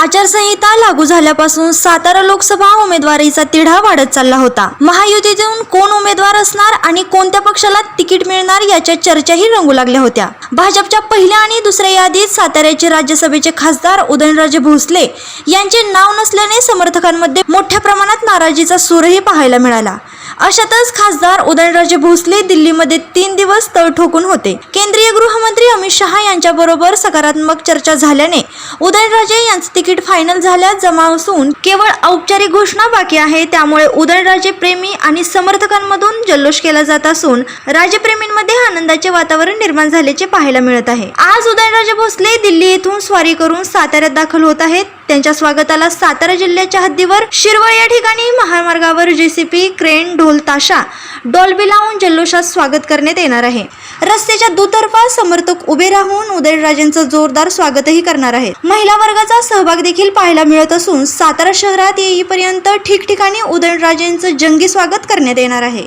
आचारसंहिता लागू झाल्यापासून सातारा लोकसभा उमेदवारीचा तिढा वाढत चालला होता. महायुतीतून कोण उमेदवार असणार आणि कोणत्या पक्षाला तिकीट मिळणार याच्या चर्चाही रंगू लागल्या होत्या. भाजपच्या पहिल्या आणि दुसऱ्या यादीत साताऱ्याचे राज्यसभेचे खासदार उदयनराजे भोसले यांचे नाव नसल्याने समर्थकांमध्ये मोठ्या प्रमाणात नाराजीचा सूरही पाहायला मिळाला. अशातच खासदार उदयनराजे भोसले दिल्लीमध्ये तीन दिवस तळ ठोकून होते. केंद्रीय गृहमंत्री अमित शहा यांच्याबरोबर सकारात्मक चर्चा झाल्याने उदयनराजे यांचं तिकीट फायनल झाल्यास जमा असून केवळ औपचारिक घोषणा बाकी आहे. त्यामुळे उदयनराजे प्रेमी आणि समर्थकांमधून जल्लोष केला जात असून राजप्रेमींमध्ये आनंदाचे वातावरण निर्माण झाल्याचे पाहायला मिळत आहे. आज उदयनराजे भोसले दिल्ली येथून स्वारी करून साताऱ्यात दाखल होत आहेत. त्यांच्या स्वागताला सातारा जिल्ह्याच्या हद्दीवर शिरवळ या ठिकाणी महामार्गावर जेसीपी क्रेन ढोल ताशा डॉल्बी लावून जल्लोषात स्वागत करण्यात येणार आहे. रस्त्याच्या दुतर्फा समर्थक उभे राहून उदयराजेंचं जोरदार स्वागतही करणार आहेत. महिला वर्गाचा सहभाग देखील पाहायला मिळत असून सातारा शहरात येईपर्यंत ठिकठिकाणी उदयनराजेंचं जंगी स्वागत करण्यात येणार आहे.